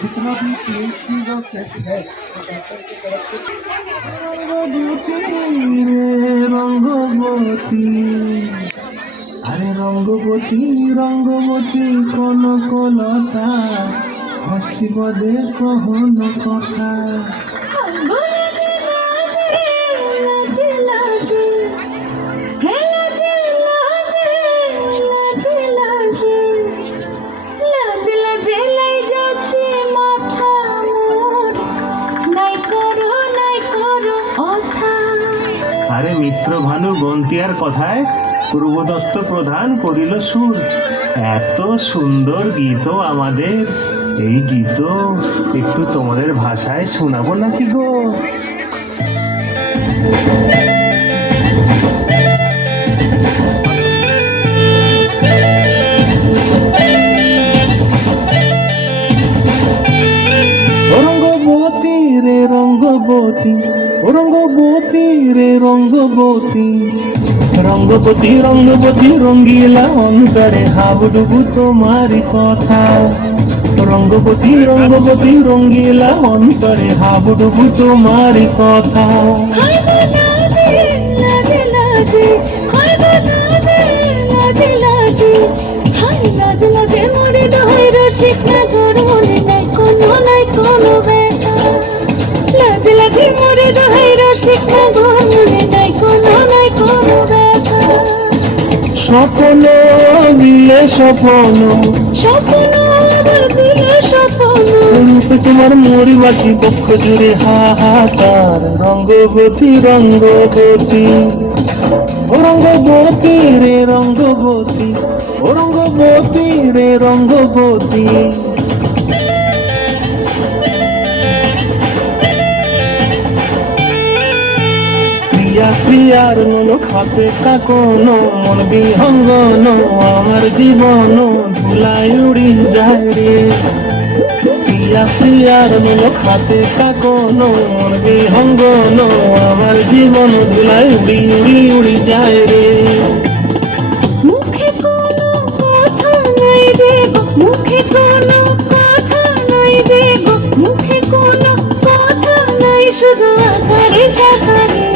जितना भी तुलसी है রঙ্গবতী আরে রঙ্গবতী রঙ্গবতী কনকলতা হসিব দে কহন কথা আরে মিত্র ভানু গন্তিয়ার কথায় পূর্বদত্ত প্রধান করিল সুর। এত সুন্দর গীত আমাদের, এই গীত একটু তোমাদের ভাষায় শোনাবো নাকি গো? রঙ্গবতী রে রঙ্গবতী, রঙ্গবতী রে রঙ্গবতী, রঙ্গবতী রঙ্গবতী রঙ্গিলা অন্তরে হাবুডুবু তোমারি কথা। রঙ্গবতী রঙ্গবতী রঙ্গিলা অন্তরে হাবুডুবু তোমারি কথা। স্বপ্ন দিলে স্বপ্ন, স্বপ্ন দিলে স্বপ্ন, রূপে তোমার মরি বাঁচি বক্ষ জুড়ে হাহাকার। রঙ্গবতী রঙ্গবতী, ও রঙ্গবতী রে রঙ্গবতী, ও রঙ্গবতী রে রঙ্গবতী। প্রিয়ার মন খাতে কাকন, মন বিহঙ্গন আমার জীবন ধুলাই উড়ি যায় রে। প্রিয়ার মন খাতে কাকন, মন বিহঙ্গন আমার জীবন ধুলাই উড়ি উড়ি উড়ি যায় রে। মুখে কোনো কথা নাই যে গো, মুখে কোনো কথা নাই যে গো, মুখে কোনো কথা নাই, শুধু আকারে সাকারে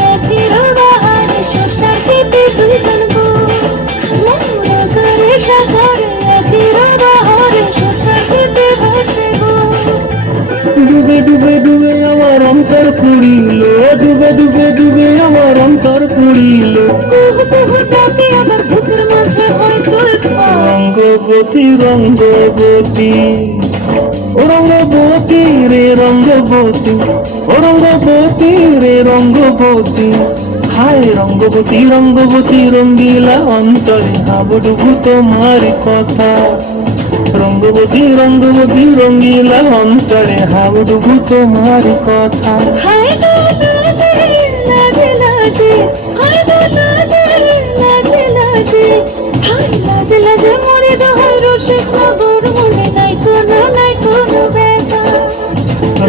ডুবে ডুবে ডুবে আমার অন্তর পুরিল, ডুবে ডুবে ডুবে আমার অন্তর পুরিল। রঙ্গবতী রঙ্গবতী, ও রঙ্গবতী রে রঙ্গবতী, ও রঙ্গবতী রে রঙ্গবতী। হায় রঙ্গবতী রঙ্গবতী রঙ্গিলা অন্তরে হাবুডুবু তোমার কথা। রঙ্গবতী রঙ্গবতী রঙ্গিলা অন্তরে হাবুডুবু তোমার কথা। হায় লাজে লাজে লাজে, হায় লাজে লাজে লাজে, হায় লাজে লাজে মরে দোহাই রসিক নগর, মনে নাই কোনো ব্যথা।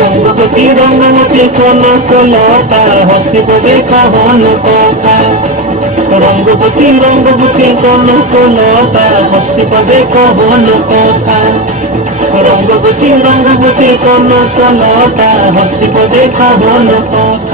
রঙ্গবতী রঙ্গবতী কনকলতা হসিব দে কহন কথা। রঙ্গবতী রঙ্গবতী কনকলতা হসিব দে কহন কথা। রঙ্গবতী রঙ্গবতী কনকলতা হসিব দে কহন কথা।